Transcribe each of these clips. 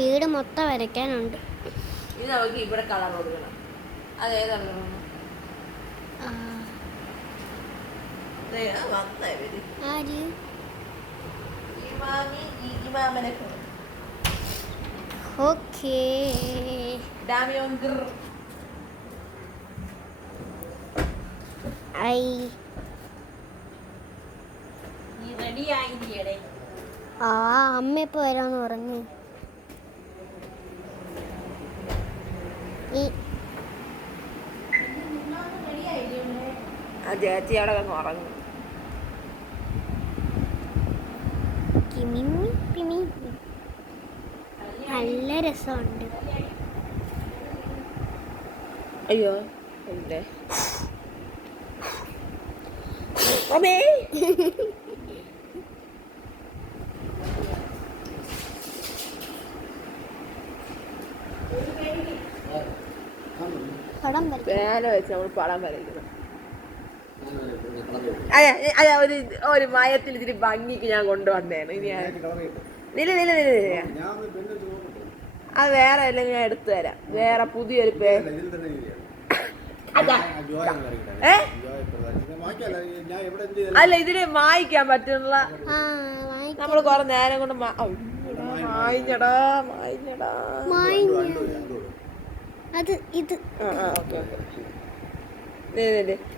വീട് മൊത്തം വരയ്ക്കാനുണ്ട്. ഇത് നമുക്ക് ഇവിടെ കളർ കൊടുക്കണം. അതേതാണ് ഓക്കേ. അമ്മ ഇപ്പൊ വരാന്ന് പറഞ്ഞു. ചേച്ചി അവിടെ ഉറങ്ങും. നല്ല രസമുണ്ട്. അയ്യോ ഉണ്ട് പടം പേന വെച്ച് നമ്മൾ പടം വരയ്ക്കണം. ഒരു മയത്തിൽ ഇത്തിരി ഭംഗിക്ക് ഞാൻ കൊണ്ടുവന്നേണ്. ഇനി അത് വേറെ അല്ലെങ്കിൽ ഞാൻ എടുത്തു തരാം. വേറെ പുതിയൊരു അല്ല ഇതിന് മായ്ക്കാൻ പറ്റുള്ള നമ്മൾ കൊറേ നേരം കൊണ്ട് മായിഞ്ഞടാ.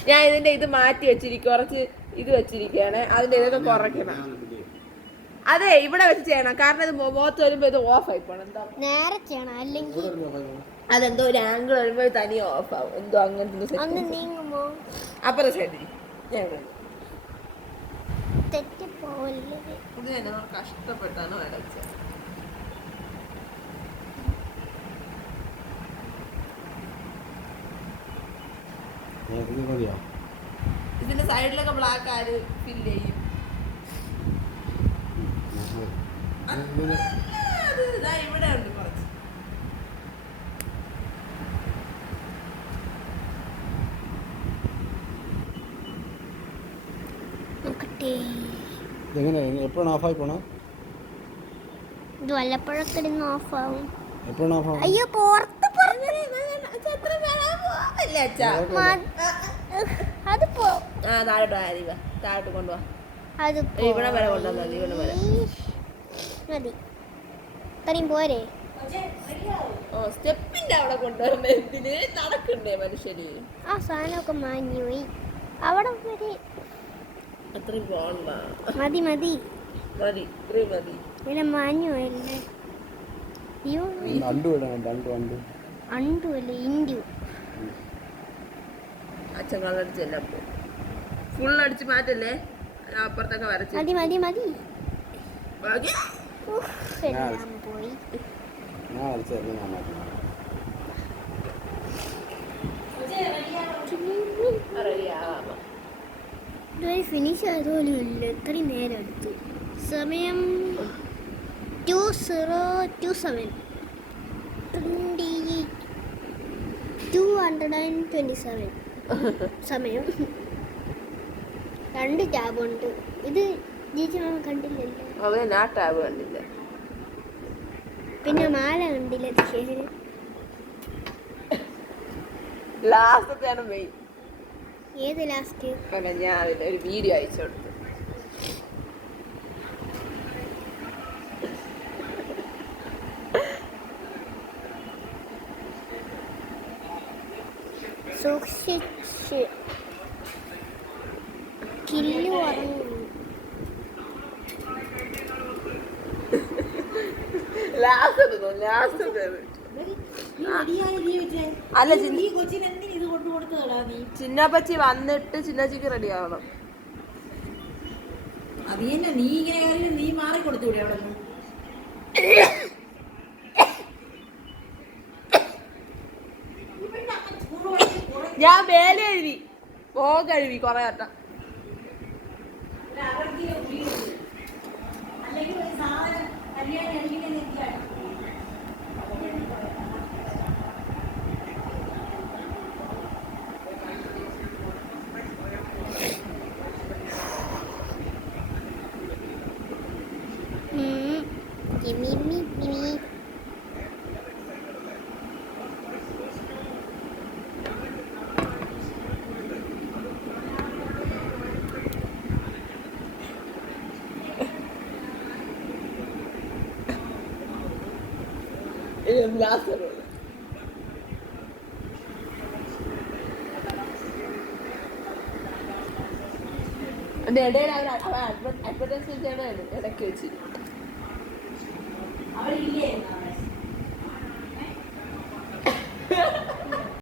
ഞാൻ ഇതിന്റെ ഇത് മാറ്റി വെച്ചിരിക്കും. കുറച്ച് ഇത് വെച്ചിരിക്കുകയാണ്. അതിന്റെ ഇതൊക്കെ കുറയ്ക്കണം. അതെ ഇവിടെ വെച്ച് ചെയ്യണം. കാരണം ഇത് മുഖത്ത് വരുമ്പോ ഇത് ഓഫ് ആയി പോണം. എന്താ നേരെ ചെയ്യണം, അല്ലെങ്കിൽ അതെന്തോ ഒരു ആംഗിൾ വരുമ്പോ തനിയെ ഓഫ് ആവും. എന്തോ അങ്ങനത്തെ അപ്പുറത്തെ സൈഡിൽ ഇത് കഷ്ടപ്പെട്ടാണ് വരച്ചത്. ഇതിന്റെ സൈഡിലൊക്കെ ബ്ലാക്ക് ആര് ഫില്ല് ചെയ്യും. ഇവിടെ ഉണ്ട് കുറച്ച്. എപ്പോഴാണ് ഓഫായി പോണോ? ഇത് വല്ലപ്പോഴൊക്കെ ഓഫ് ആവും. എപ്പോഴാണ് ഓഫ് ആവും? അയ്യോ പുറത്ത് അത് താഴോട്ട് കൊണ്ടുപോവാ. അത് ഇവിടെ വരെ കൊണ്ടുവന്നാൽ ഇവിടെ വരെ മതി. ഇത്രയും പോരെ? സ്റ്റെപ്പിന്റെ അവിടെ കൊണ്ടുവരുമ്പോ എന്തിന് നടക്കണ്ടേ മനുഷ്യര്? ആ സാധനമൊക്കെ മാഞ്ഞു പോയി. അവിടെ വരെ അത്രയും പോകണ്ട. മതി മതി മതി, ഇത്രയും മതി. പിന്നെ മാഞ്ഞു പോയല്ലേ. അണ്ടു അല്ലേ, ഇൻഡു. അച്ഛൻ കള്ളടിച്ചല്ല ഫുൾ അടിച്ച് മാറ്റല്ലേ. അപ്പുറത്തൊക്കെ വരച്ച് മതി മതി മതി. പോയി ഫിനിഷ് ആയതുപോലും ഇല്ല. ഇത്രയും നേരം എടുത്തു. സമയം 2027 227 സമയം. 2 ടാബുണ്ട്. ഇത് ജീജി മാമ കണ്ടില്ലല്ലോ. ആ ടാബ് കണ്ടില്ല. പിന്നെ മാല കണ്ടില്ല. ലാസ്റ്റത്തെയാണ് മെയിൻ. ഏത് ലാസ്റ്റ്? ഞാൻ അതിന്റെ ഒരു വീഡിയോ അയച്ചു കൊടുത്തു. സൂക്ഷിച്ച് കില്ലു ഉറങ്ങുന്നു. അല്ല ചിന്നപ്പച്ചി വന്നിട്ട് ചിന്നച്ചിക്ക് റെഡി ആവണം. അത് തന്നെ നീ ഇങ്ങനെ നീ മാറിക്കൊടുത്തൂടെ അവിടെ നിന്ന്? ഞാൻ വേല എഴുതി കഴുകി കൊറേ വട്ടം. ലാസ്റ്റ് അതിന്റെ ഇടയിൽ അവർ അഡ്വർടൈസ്മെന്റ് ചെയ്യണമായിരുന്നു ഇടയ്ക്ക് വെച്ച്